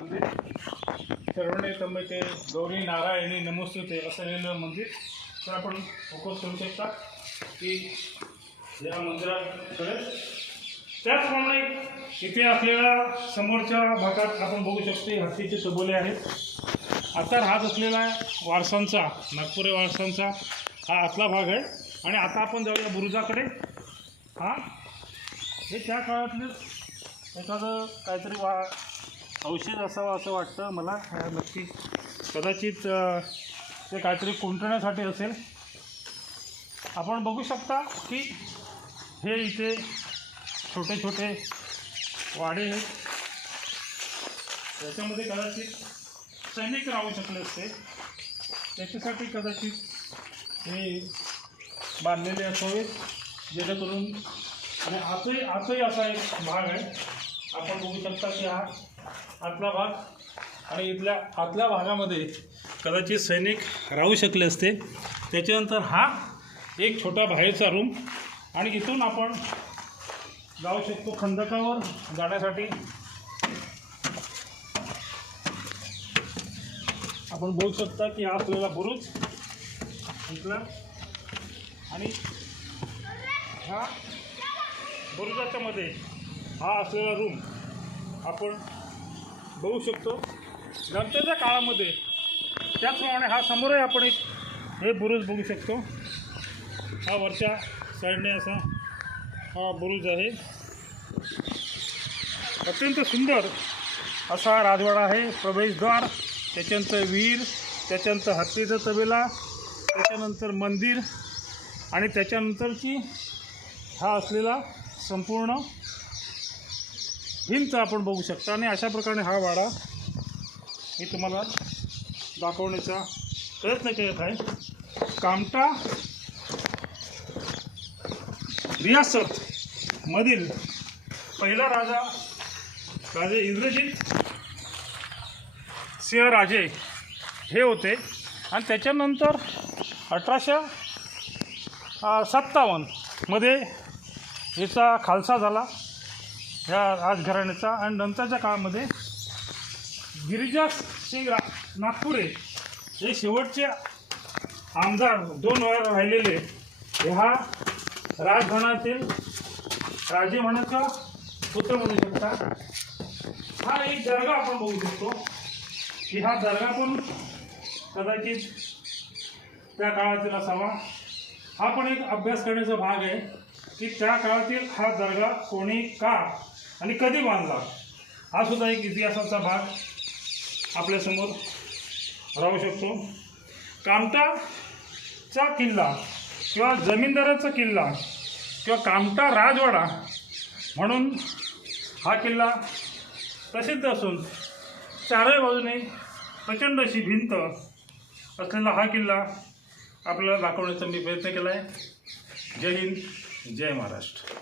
मंदिर सर्वणे तंबते गौरी नारायणी नमोस्तुते असं लिहिलेलं मंदिर. तर आपण फोकस करू शकता की या मंदिराकडे. त्याचप्रमाणे इथे आपल्याला समोरच्या भागात आपण बघू शकतो हत्तीचे तबोले आहेत. आता राहत असलेला वारसांचा नागपुरी वारसांचा हा आतला भाग आहे. आणि आता आपण जाऊया बुरुजाकडे. हा हे त्या काळातलं एखादं काहीतरी औषध असावं असं वाटतं मला. नक्की कदाचित ते काहीतरी कुंटण्यासाठी असेल. आपण बघू शकता की हे इथे छोटे छोटे वाडे आहेत. त्याच्यामध्ये कदाचित सैनिक राहू शकले असते, त्याच्यासाठी कदाचित हे बांधलेले असावेत जेणेकरून. आणि आतही असा एक भाग आहे. आपण बघू शकता की हा आतला भाग. आणि इथल्या आतल्या भागामध्ये कदाचित सैनिक राहू शकले असते. त्याच्यानंतर हा एक छोटा बाहेरचा रूम. आणि इथून आपण जाऊ शकतो खंदकावर जाण्यासाठी. आपण बघू शकता की हा आपल्याला बुरुज इथला. आणि ह्या बुरुजाच्या मध्ये हा असलेला रूम आपण बघू शकतो. नंतरच्या काळामध्ये त्याचप्रमाणे हा समोरही आपण एक हे बुरुज बघू शकतो. हा वरच्या साईडने असा हा बुरुज आहे. अत्यंत सुंदर असा राजवाडा आहे. प्रवेशद्वार, त्याच्यानंतर विहीर, त्याच्यानंतर हत्तीचा तबेला, त्याच्यानंतर मंदिर आणि त्याच्यानंतरची हा असलेला संपूर्ण भिंत आपण बघू शकता. आणि अशा प्रकारे हा वाडा मी तुम्हाला दाखवण्याचा प्रयत्न करत आहे. कामठा रियासत मधील पहिला राजे इंद्रजित सिंह राजे हे होते. आणि त्याच्यानंतर 1857 मध्ये याचा खालसा झाला ह्या राजघराण्याचा. आणि नंतरच्या काळामध्ये गिरिजा सिंग नागपुरे हे शेवटचे आमदार 2 वेळा राहिलेले ह्या राजघराण्यातील राजे म्हणायचा पुत्र म्हणू शकता. हा एक दर्गा आपण बघू शकतो की हा दर्गा पण कदाचित त्या काळातील असावा. हा पण एक अभ्यास करण्याचा भाग आहे की त्या काळातील हा दर्गा कोणी का आणि कधी बांधला. हा सुद्धा एक इतिहासाचा भाग आपल्यासमोर राहू शकतो. कामठाचा किल्ला किंवा जमीनदाराचा किल्ला किंवा कामठा राजवाडा म्हणून हा किल्ला प्रसिद्ध असून चारही बाजूने प्रचंड अशी भिंत असलेला हा किल्ला आपल्याला दाखवण्याचा मी प्रयत्न केला आहे. जय हिंद, जय महाराष्ट्र.